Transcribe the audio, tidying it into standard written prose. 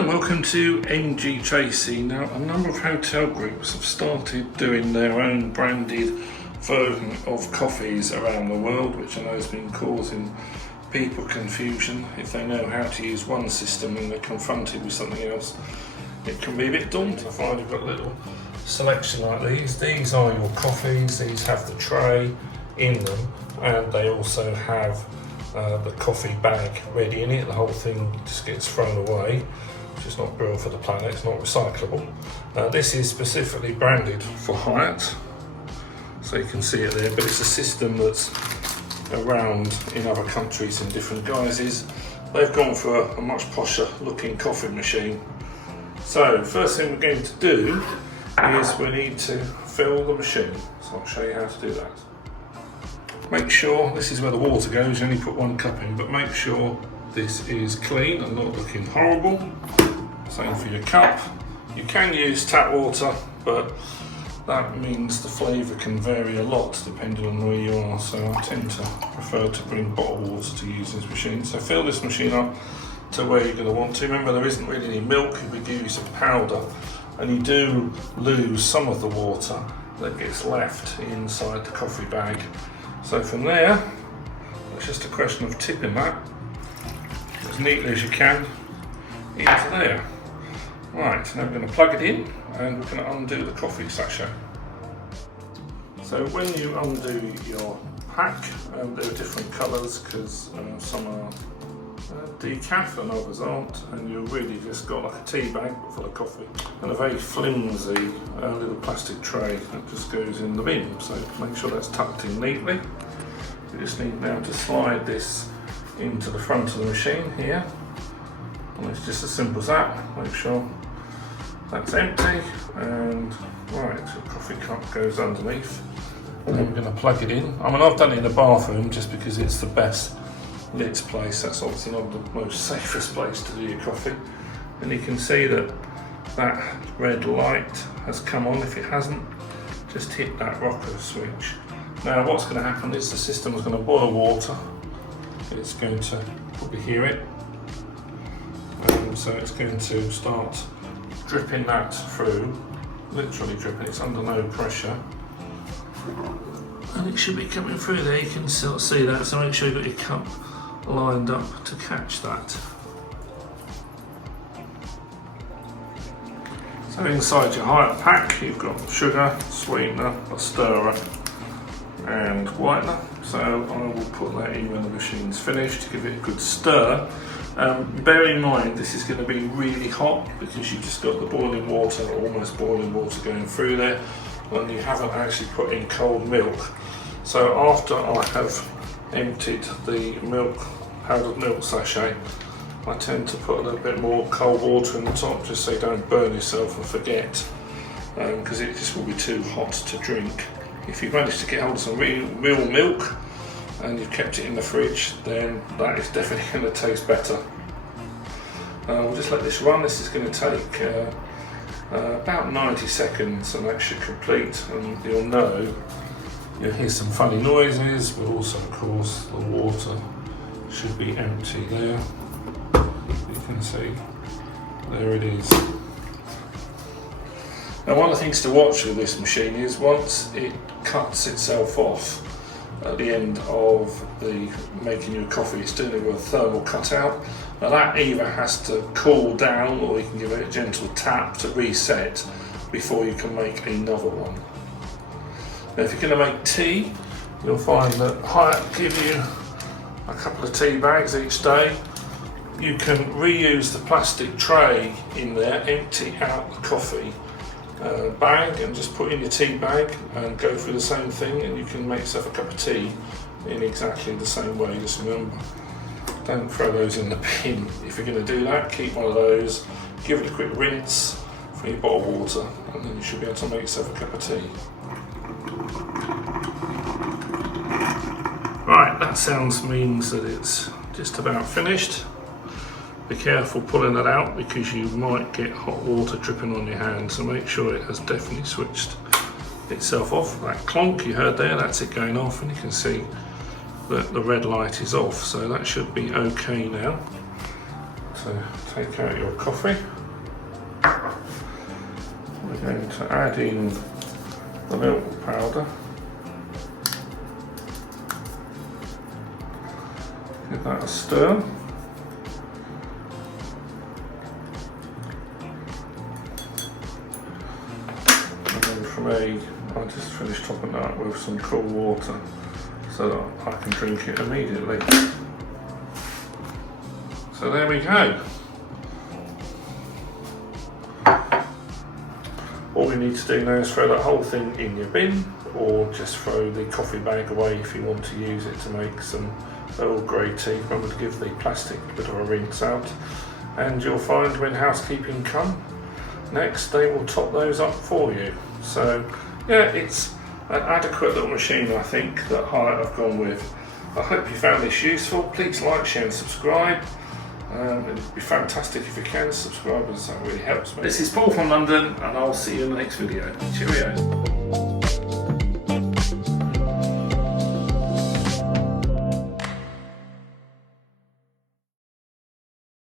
Hello and welcome to MG Tracy. Now, a number of hotel groups have started doing their own branded version of coffees around the world, which I know has been causing people confusion. If they know how to use one system and they're confronted with something else, it can be a bit daunting. I find you've got a little selection like these. These are your coffees. These have the tray in them, and they also have the coffee bag ready in it. The whole thing just gets thrown away, which is not brilliant for the planet. It's not recyclable. This is specifically branded for Hyatt, so you can see it there, but it's a system that's around in other countries in different guises. They've gone for a much posher looking coffee machine. So first thing we're going to do is we need to fill the machine, so I'll show you how to do that. Make sure, this is where the water goes, you only put 1 cup in, but make sure this is clean and not looking horrible. Same for your cup. You can use tap water, but that means the flavour can vary a lot depending on where you are, so I tend to prefer to bring bottled water to use this machine. So fill this machine up to where you're going to want to. Remember, there isn't really any milk, we do use a powder, and you do lose some of the water that gets left inside the coffee bag. So from there, it's just a question of tipping that as neatly as you can into there. Right, now we're going to plug it in and we're going to undo the coffee sachet. So when you undo your pack, there are different colours because some are decaf and others aren't, and you've really just got like a tea bag but full of coffee and a very flimsy little plastic tray that just goes in the bin, so make sure that's tucked in neatly. You just need now to slide this into the front of the machine here, and it's just as simple as that. Make sure that's empty, and right, the coffee cup goes underneath, and then we're going to plug it in. I mean, I've done it in the bathroom just because it's the best lit place. That's obviously not the most safest place to do your coffee, and you can see that that red light has come on. If it hasn't, just hit that rocker switch. Now what's going to happen is the system is going to boil water. It's going to probably hear it, and so it's going to start dripping that through, literally dripping. It's under no pressure, and it should be coming through there. You can still see that, so make sure you've got your cup lined up to catch that. So inside your Hyatt pack you've got sugar, sweetener, a stirrer and whitener. So I will put that in when the machine's finished to give it a good stir. Bear in mind this is going to be really hot because you've just got the boiling water, almost boiling water going through there, and you haven't actually put in cold milk. So after I have emptied the powdered milk sachet, I tend to put a little bit more cold water in the top just so you don't burn yourself and forget, because it just will be too hot to drink. If you've managed to get hold of some real milk and you've kept it in the fridge, then that is definitely going to taste better. We'll just let this run. This is going to take about 90 seconds and that should complete, and you'll hear some funny noises, but also of course the water should be empty there. You can see, there it is. Now one of the things to watch with this machine is once it cuts itself off at the end of the making your coffee, it's doing it with a thermal cutout. Now that either has to cool down or you can give it a gentle tap to reset before you can make another one. Now if you're going to make tea, you'll find that Hyatt give you a couple of tea bags each day. You can reuse the plastic tray in there, empty out the coffee bag and just put in your tea bag and go through the same thing, and you can make yourself a cup of tea in exactly the same way. Just remember, don't throw those in the bin. If you're going to do that, keep one of those, give it a quick rinse from your bottled water, and then you should be able to make yourself a cup of tea. Right, that sounds means that it's just about finished. Be careful pulling that out because you might get hot water dripping on your hand, so make sure it has definitely switched itself off. That clonk you heard there, that's it going off, and you can see that the red light is off, so that should be okay now. to take out your coffee. We're going to add in the milk powder. Give that a stir. And then for me, I just finished topping that with some cool water so that I can drink it immediately. So there we go. All we need to do now is throw that whole thing in your bin, or just throw the coffee bag away if you want to use it to make some Earl Grey tea. Remember to give the plastic a bit of a rinse out, and you'll find when housekeeping come next, they will top those up for you. So yeah, it's an adequate little machine, I think, that Hyatt have gone with. I hope you found this useful. Please like, share and subscribe. It'd be fantastic if you can subscribe, as that really helps me. This is Paul from London, and I'll see you in the next video. Cheerio.